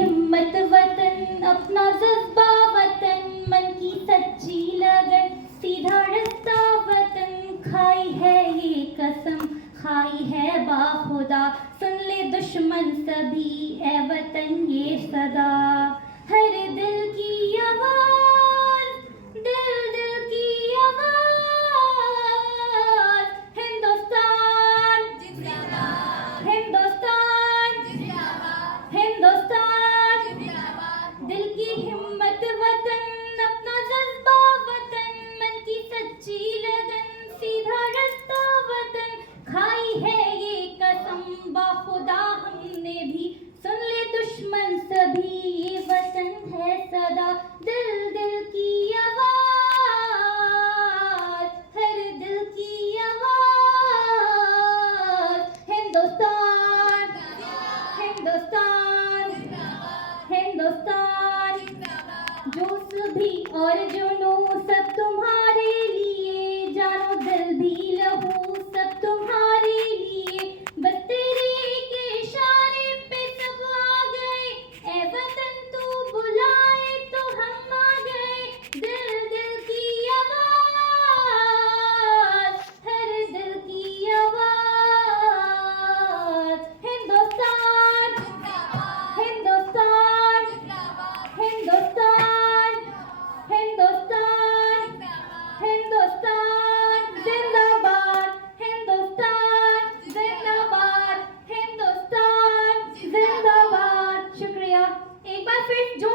हिम्मत वतन, अपना जज्बा वतन, मन की सच्ची लगन, सीधा रास्ता वतन। खाई है ये कसम, खाई है बाखुदा, सुन ले दुश्मन सभी, ए वतन ये सदा। हर दिल की आवाज, दिल दिल की आवाज, हिंदुस्तान जिंदाबाद, हिंदुस्तान जिंदाबाद, हिंदुस्तान जिंदाबाद। दिल की हिम्मत वतन, अपना जज्बा वतन, मन की सच्ची लगन, सीधा रास्ता वतन। खाई है ये कसम बाखुदा हमने भी, सुन ले दुश्मन सभी, ये वतन है सदा। दिल दिल की आवाज, हर दिल की आवाज, हिंदुस्तान हिंदुस्तान हिंदुस्तान। जोश भी और जुनू सब तुम्हारे लिए, जानो दिल भी लहू सब तुम्हारे लिए। बस तेरे एक इशारे पे सब आ गए, ए वतन तू बुलाए तो हम आ गए। दिल दिल की आवाज, हर दिल की आवाज, हिंदुस्तान हिंदुस्तान हिंदुस्तान हिंदुस्तान हिंदुस्तान जिंदाबाद, हिंदुस्तान जिंदाबाद, हिंदुस्तान जिंदाबाद। शुक्रिया। एक बार फिर जो